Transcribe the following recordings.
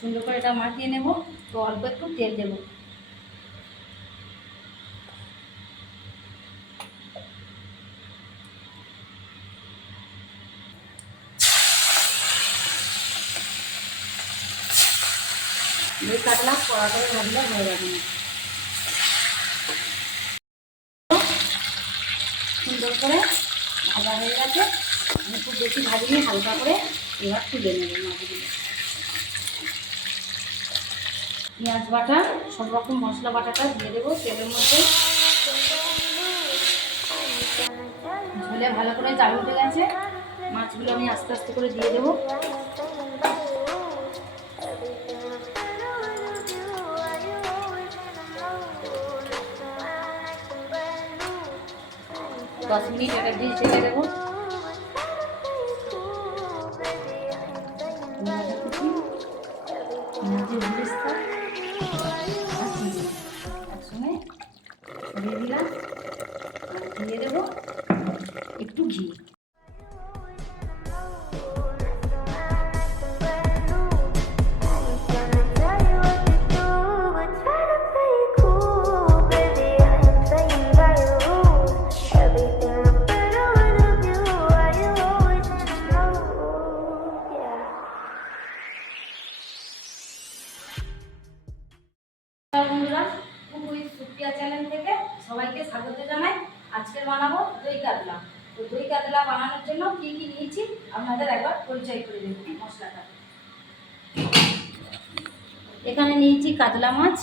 সুন্দর করে এটা মাখিয়ে নেব। তো অল্প একটু তেল দেবো। দই কাতলা কড়া করে ভাজলে হয়ে যাবে না। সুন্দর করে ভাজা হয়ে গেছে। আমি খুব বেশি ভাজিনি, হালকা করে এবার তুলে নেব মাছগুলো। পেঁয়াজ বাটা, সব রকম মশলা বাটাটা দিয়ে দেবো তেলের মধ্যে। ঝোলে ভালো করে জাল উঠে গেছে। মাছগুলো আমি আস্তে আস্তে করে দিয়ে দেবো। 10 মিনিট এটা দিয়ে ছেড়ে দেবো। একসঙ্গে ছড়িয়ে দিলাম আর দিয়ে দেবো একটু ঘি। বন্ধুরা, পুকুরি সুপ্রিয়া চ্যানেল থেকে সবাইকে স্বাগত জানাই। আজকে বানাবো দই কাতলা। তো দই কাতলা বানানোর জন্য কি কি নিয়েছি আপনাদের একবার পরিচয় করে দেব। মশলাটা এখানে নিয়েছি কাতলা মাছ,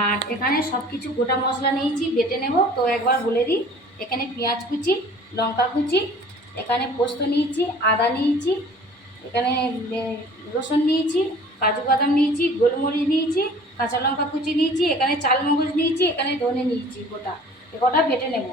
আর এখানে সব কিছু গোটা মশলা নিয়েছি, বেটে নেব। তো একবার বলে দিই, এখানে পেঁয়াজ কুচি, লঙ্কা কুচি, এখানে পোস্ত নিয়েছি, আদা নিয়েছি, এখানে রসুন নিয়েছি, কাজু বাদাম নিয়েছি, গোলমরিচ নিয়েছি, কাঁচা লঙ্কা কুচি নিয়েছি, এখানে চালমগজ নিয়েছি, এখানে ধনে নিয়েছি গোটা। গোটা বেটে নেব।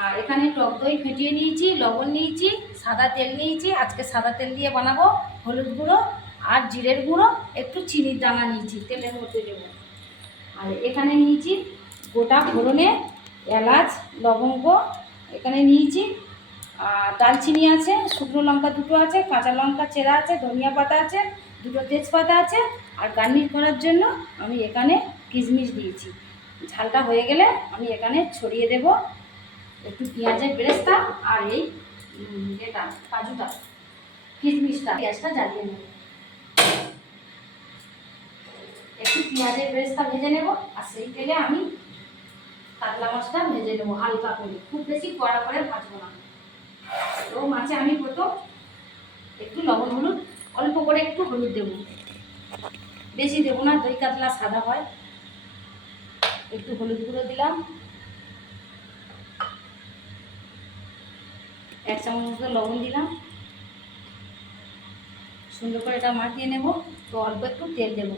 আর এখানে টক দই ফেটিয়ে নিয়েছি, লবণ নিয়েছি, সাদা তেল নিয়েছি। আজকে সাদা তেল দিয়ে বানাবো। হলুদ গুঁড়ো আর জিরের গুঁড়ো, একটু চিনির দানা নিয়েছি, তেলের মধ্যে দেবো। আর এখানে নিয়েছি গোটা ফোড়নে এলাচ, লবঙ্গ এখানে নিয়েছি, আর দালচিনি আছে, শুকনো লঙ্কা দুটো আছে, কাঁচা লঙ্কা চেরা আছে, ধনিয়া পাতা আছে, দুটো তেজপাতা আছে। আর গার্নিশ করার জন্য আমি এখানে কিশমিশ দিয়েছি। ঝালটা হয়ে গেলে আমি এখানে ছড়িয়ে দেব একটু পেঁয়াজের বেরেস্তা আর এই এটা কাজুটা, কিশমিশটা। পেঁয়াজটা জ্বালিয়ে নেব, একটু পেঁয়াজের বেরেস্তা ভেজে নেব। আর সেই তেলে আমি কাতলা মাছটা ভেজে নেবো হালকা করে, খুব বেশি কড়া করে ভাজবো না। তো মাছে আমি প্রথম একটু লবণ হলুদ, অল্প করে একটু হলুদ দেবো, বেশি দেবো না, দই কাতলা সাদা হয়। একটু হলুদ গুঁড়ো দিলাম, 1 চামচ মতো লবণ দিলাম। সুন্দর করে এটা মাখিয়ে নেব। তো অল্প একটু তেল দেবো।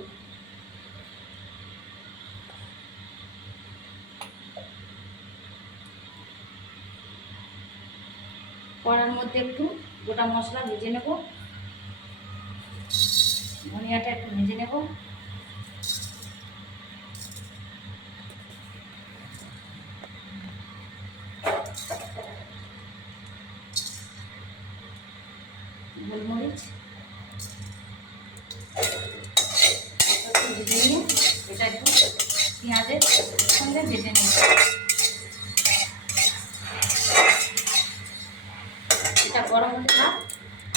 কড়ার মধ্যে একটু গোটা মশলা ভেজে নেব, ধনিয়াটা একটু ভেজে নেব। গোলমরিচ ভেজে নিয়ে এটা একটু পেঁয়াজের সঙ্গে ভেজে নেব। এটা গরম হতে থাক,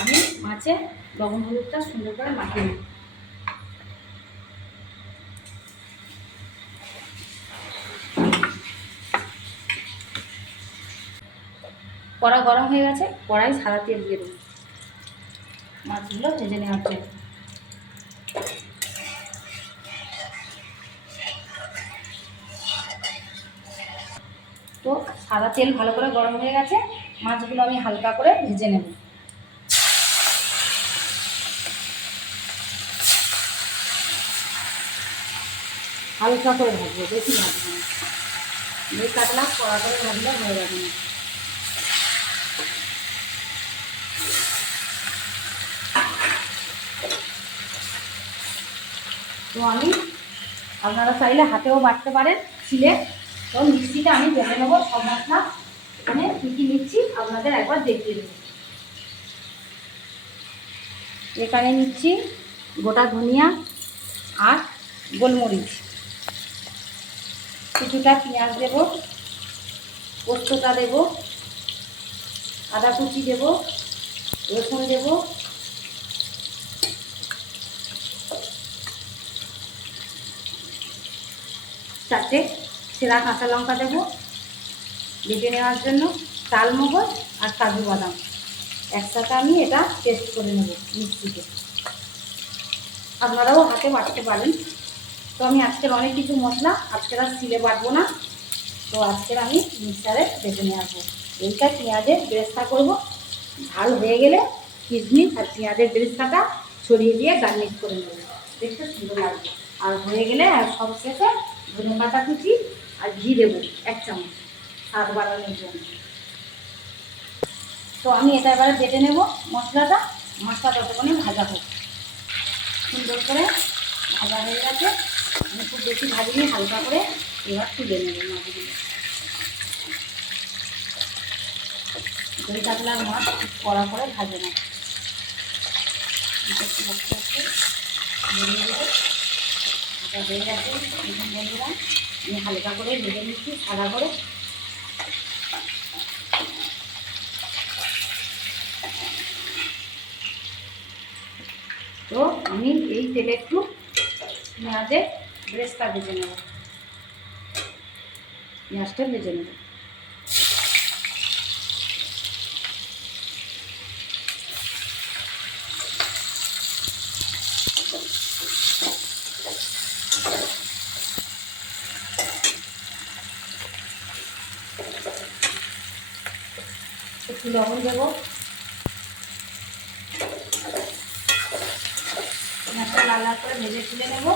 আমি মাছে লবণ হলুদটা সুন্দর করে মাখিয়ে নেব। কড়া গরম হয়ে গেছে, কড়াই সাদা তেল দিয়ে দেবো মাছগুলো ভেজে নেওয়ার জন্য। তো সাদা তেল ভালো করে গরম হয়ে গেছে, মাছগুলো আমি হালকা করে ভেজে নেব। হালকা করে ভাজবো, বেশি ভাজবো না। দই কাতলা কড়া করে ভাজলে হয়ে যাবে না। তো আমি, আপনারা চাইলে হাতেও বাটতে পারেন ছিলে। তো মিক্সিটা আমি বেটে নেবো সব মশলা। এখানে কী কী নিচ্ছি আপনাদের একবার দেখিয়ে দেবো। এখানে নিচ্ছি গোটা ধনিয়া আর গোলমরিচ, কিছুটা পেঁয়াজ দেব, পোস্তটা দেব, আদা কুচি দেব, রসুন দেব, চারটে সেরা কাঁচা লঙ্কা দেব বেটে নেওয়ার জন্য, চালমগজ আর কাজু বাদাম একসাথে আমি এটা পেস্ট করে নেব মিক্সিতে। আপনারাও হাতে বাটতে পারেন। তো আমি আজকের অনেক কিছু মশলা আজকের আর সিলে বাটবো না, তো আজকের আমি মিক্সারে বেটে নিয়ে আসবো। এইটা পেঁয়াজের বেরেস্তা করব, ঝাল হয়ে গেলে কিশমিশ আর পেঁয়াজের বেরেস্তাটা ছড়িয়ে দিয়ে গার্নিশ করে নেব, দেখতে সুন্দর লাগবে। আর হয়ে গেলে আর সব শেষে ধনেপাতা কুচি আর ঘি দেবো 1 চামচ স্বাদ বাড়ানোর জন্য। তো আমি এটা এবারে বেটে নেব মশলাটা, মাছটা ততক্ষণে ভাজা হোক। সুন্দর করে ভাজা হয়ে গেছে, আমি খুব বেশি ভাজিনি, হালকা করে এবার তুলে নেব মাছগুলো। দই কাতলার মাছ খুব কড়া করে ভাজে না, ভাজা হয়ে গেছে বন্ধুরা। আমি হালকা করে ভেজে নিচ্ছি সাদা করে। তো আমি এই তেলে একটু পেঁয়াজের বেরেস্তা ভেজে নেব, পেঁয়াজটা ভেজে নেব। একটু লবণ দেবো, পেঁয়াজটা লাল লাল করে ভেজে তুলে নেব।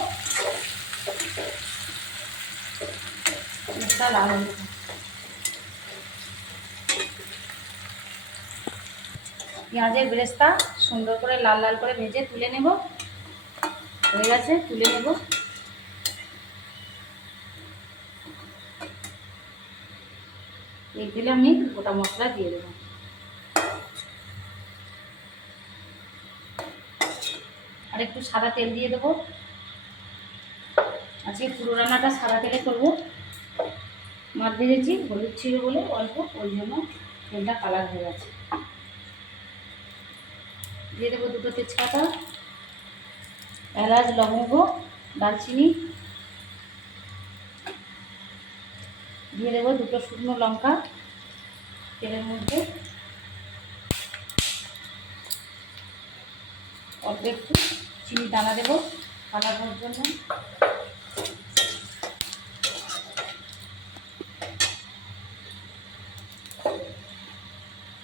পেঁয়াজটা লাল হয়ে যাবে, পেঁয়াজের বেরেস্তা সুন্দর করে লাল লাল করে ভেজে তুলে নেব। হয়ে গেছে, তুলে নেব। এই দিলে আমি গোটা মশলা দিয়ে দেবো। আর একটু সাদা তেল দিয়ে দেবো, আজকে পুরো রান্নাটা সাদা তেলে করবো। মাছ ভেজেছি, হলুদ ছিল বলে অল্প, ওই জন্য তেলটা কালার হয়ে গেছে। দিয়ে দেবো 2টো তেজপাতা, এলাচ, লবঙ্গ, দারচিনি, দিয়ে দেবো 2টো শুকনো লঙ্কা তেলের মধ্যে, অল্প একটু চিনি দানা দেবো কালার হওয়ার জন্য।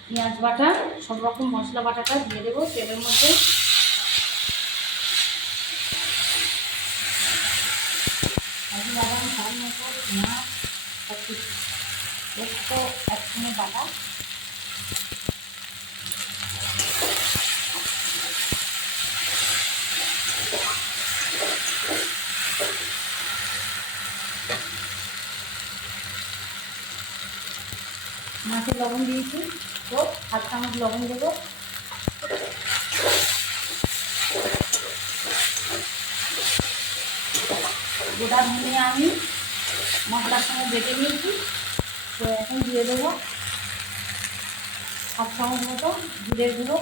পেঁয়াজ বাটা, সব রকম মশলা বাটাটা দিয়ে দেবো তেলের মধ্যে। কাজু বাদাম, চালমগজ, পেঁয়াজ সব কিছু একটু একসঙ্গে বাটা। মাছে লবণ দিয়েছি, তো 7 চামচ লবণ দেবো। গোটা ধনিয়া আমি মশলার সঙ্গে বেটে নিয়েছি, তো এখন দিয়ে দেবো 7 চামচ মতো জিরের গুঁড়ো,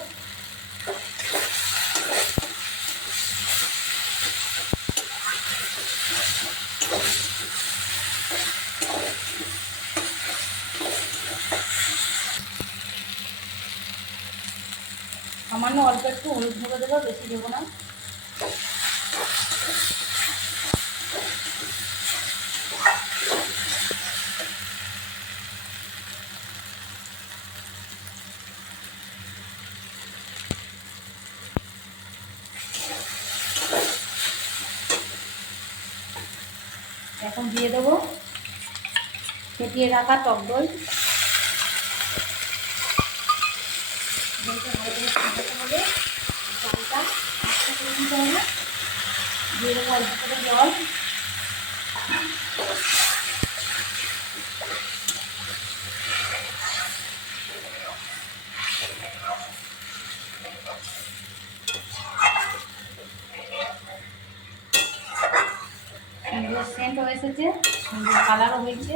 সামান্য অল্প একটু হলুদ গুঁড়ো দেবো, বেশি দেবো না। এখন দিয়ে দেবো ফেটিয়ে রাখা টক দই, দইটা ভালো করে ফেটাতে হবে, চালটা আস্তে করে দিতে হবে। দিয়ে দেবো অল্প করে জল, সুন্দর সেন্টও এসেছে, সুন্দর কালারও হয়েছে।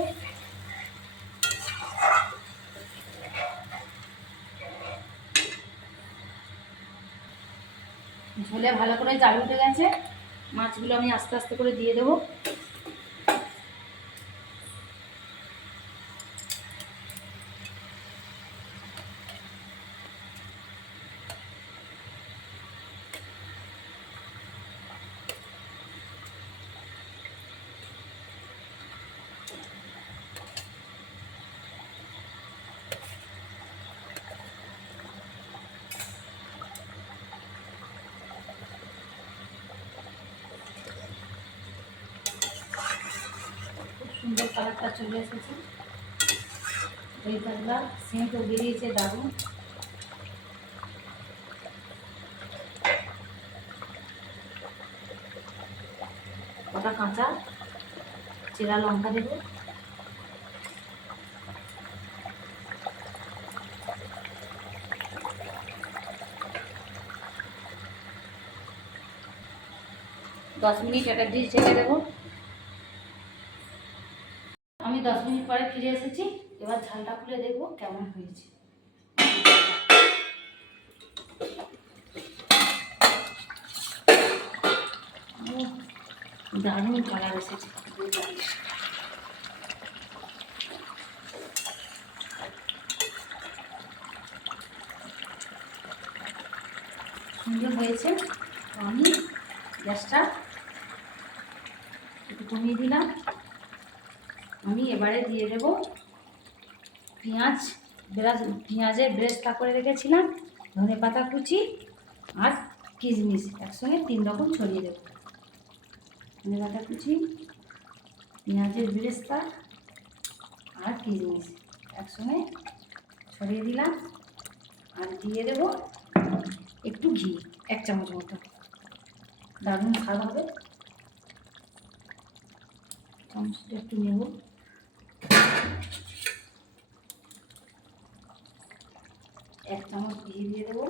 ঝোলে ভালো করে জাল উঠে গেছে। মাছগুলো আমি আস্তে আস্তে করে দিয়ে দেবো। খুব সুন্দর কালারটা চলে এসেছে, দই কাতলা সেন্টও বেরিয়েছে দারুণ। কটা কাঁচা চেরা লঙ্কা দেবো। দশ মিনিট এটা দিয়ে ছেড়ে দেবো। আমি 10 মিনিট পরে ফিরে এসেছি। এবার ঝালটা খুলে দেখবো কেমন হয়েছে। দারুণ কালার এসেছে। সুন্দর হয়েছে। আমি গ্যাসটা একটু কমিয়ে দিলাম। আমি এবারে দিয়ে দেব পেঁয়াজের ব্রেস্তা করে রেখেছিলাম, ধনে পাতা কুচি আর কিশমিশ একসঙ্গে 3 রকম ছড়িয়ে দেব। ধনে পাতা কুচি, পেঁয়াজের ব্রেস্তা আর কিশমিশ একসঙ্গে ছড়িয়ে দিলাম। আর দিয়ে দেব একটু ঘি, 1 চামচ মতো। দারুণ স্বাদ হবে। চামচটা একটু নেব। এক চামচ ঘি দিয়ে দেবো,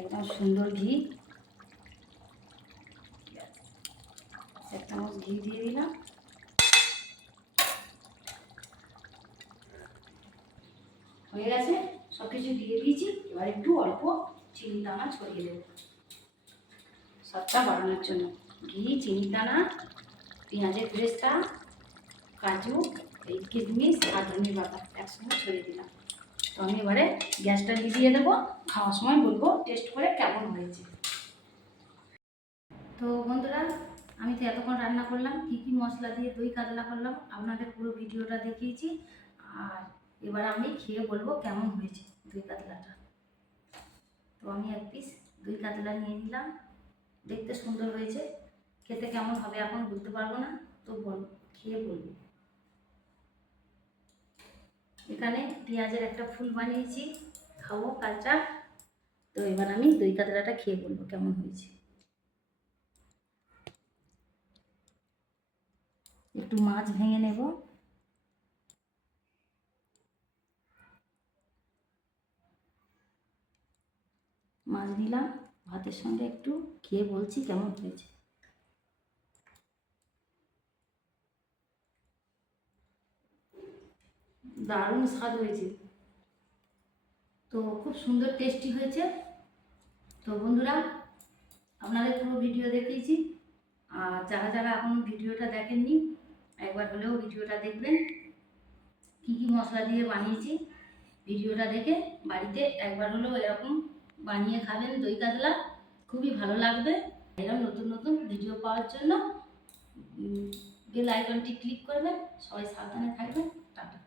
একদম সুন্দর ঘি। 1 চামচ ঘি দিয়ে দিলাম। হয়ে গেছে, সব কিছু দিয়ে দিয়েছি। এবার একটু অল্প চিনি দানা ছড়িয়ে দেবো স্বাদটা বাড়ানোর জন্য। ঘি, চিনি দানা, পেঁয়াজের ব্রেস্তা, কাজু, এই কিশমিশ আর ধনে পাতা একসঙ্গে ছড়িয়ে দিলাম। তো আমি এবারে গ্যাসটা নিভিয়ে দেবো। খাওয়ার সময় বলবো টেস্ট করে কেমন হয়েছে। তো বন্ধুরা, আমি তো এতক্ষণ রান্না করলাম, কী কী মশলা দিয়ে দই কাতলা করলাম আপনাদের পুরো ভিডিওটা দেখিয়েছি। আর এবার আমি খেয়ে বলবো কেমন হয়েছে দই কাতলাটা। তো আমি 1 পিস দই কাতলা নিয়ে নিলাম। দেখতে সুন্দর হয়েছে, খেতে কেমন হবে এখন বলতে পারবো না, তো খেয়ে বলবো। এখানে পেঁয়াজের একটা ফুল বানিয়েছি, খাবো কাঁচা। তো এবার আমি দই কাতলাটা খেয়ে বলবো কেমন হয়েছে। একটু মাছ ভেঙে নেব। মাছ দিলাম ভাতের সঙ্গে, একটু খেয়ে বলছি কেমন হয়েছে। দারুণ স্বাদ হয়েছে, তো খুব সুন্দর টেস্টি হয়েছে। তো বন্ধুরা, আপনাদের পুরো ভিডিও দেখিয়েছি। আর যারা যারা এখন ভিডিওটা দেখেননি, একবার হলেও ভিডিওটা দেখবেন। কী কী মশলা দিয়ে বানিয়েছি ভিডিওটা দেখে বাড়িতে একবার হলেও এরকম বানিয়ে খাবেন দই কাতলা, খুবই ভালো লাগবে। এরকম নতুন নতুন ভিডিও পাওয়ার জন্য বেল আইকনটি ক্লিক করবেন। সবাই সাবধানে থাকবেন। টাটা।